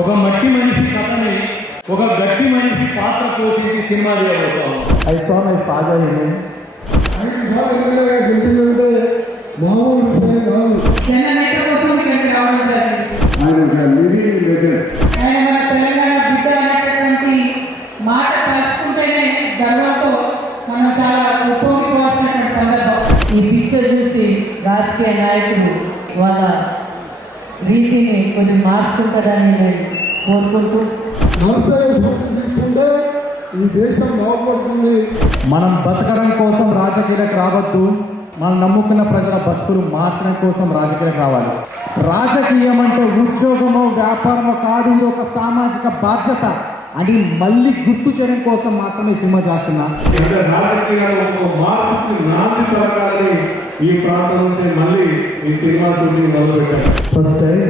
ఒక మట్టి మనిషి కథని ఒక గట్టి మనిషి పాత్ర పోషించి cinema చేయబోతాం. I saw my father in him. మామూలు విషయం కాదు. ఆయన లివింగ్ లెజెండ్. మన తెలంగాణ బిడ్డ అనేటటువంటి మాట తలుచుకుంటేనే గర్వంతో మనం చాలా ఉప్పొంగిపోవాల్సినటువంటి సందర్భం. ఈ పిక్చర్ చూసి రాజకీయ నాయకులు వాళ్ళ రీతిని కొద్దిగా మార్చుకుంటారని నేను కోరుకుంటూ నర్సరీ తీసుకుంటే ఈ దేశం బాగుపడుతుంది. మనం బతకడం కోసం రాజకీయాలకు రావద్దు, మనం నమ్ముకున్న ప్రజల బతుకులు మార్చడం కోసం రాజకీయాలకు రావాలి. రాజకీయం అంటే ఉద్యోగమో వ్యాపారమో కాదు, ఇది ఒక సామాజిక బాధ్యత అని మళ్ళీ గుర్తు చేయడం కోసం మాత్రమే సినిమా చేస్తున్నా. రాజకీయాల్లో మార్పుకి నాంది పలకాలని ఈ ప్రాంతం నుంచి మళ్ళీ ఈ సినిమా షూటింగ్ మొదలుపెట్టారు. ఫస్ట్ టైం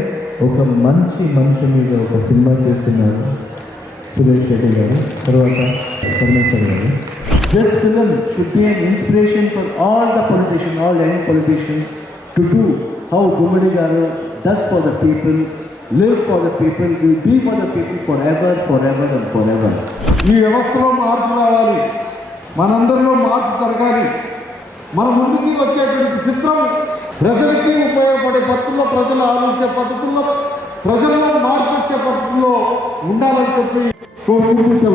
ఒక మంచి మనిషి మీద ఒక సినిమా చేస్తున్నారు సురేష్ రెడ్డి గారు, తర్వాత పరమేశ్వర్ గారు. This film should be an inspiration for all the politicians, all young politicians to do how Gummadi Garu does for the people, live for the people, will be for the people forever, forever and forever. ఈ వ్యవస్థలో మార్పు రావాలి, మనందరిలో మార్పు జరగాలి. మన ముందుకి వచ్చేటువంటి చిత్రం ప్రజలకి ఉపయోగపడే పద్ధతుల్లో, ప్రజలు ఆలోచించే పద్ధతుల్లో, ప్రజల్లో మార్పు వచ్చే పద్ధతుల్లో ఉండాలని చెప్పి కోరుకుంటూ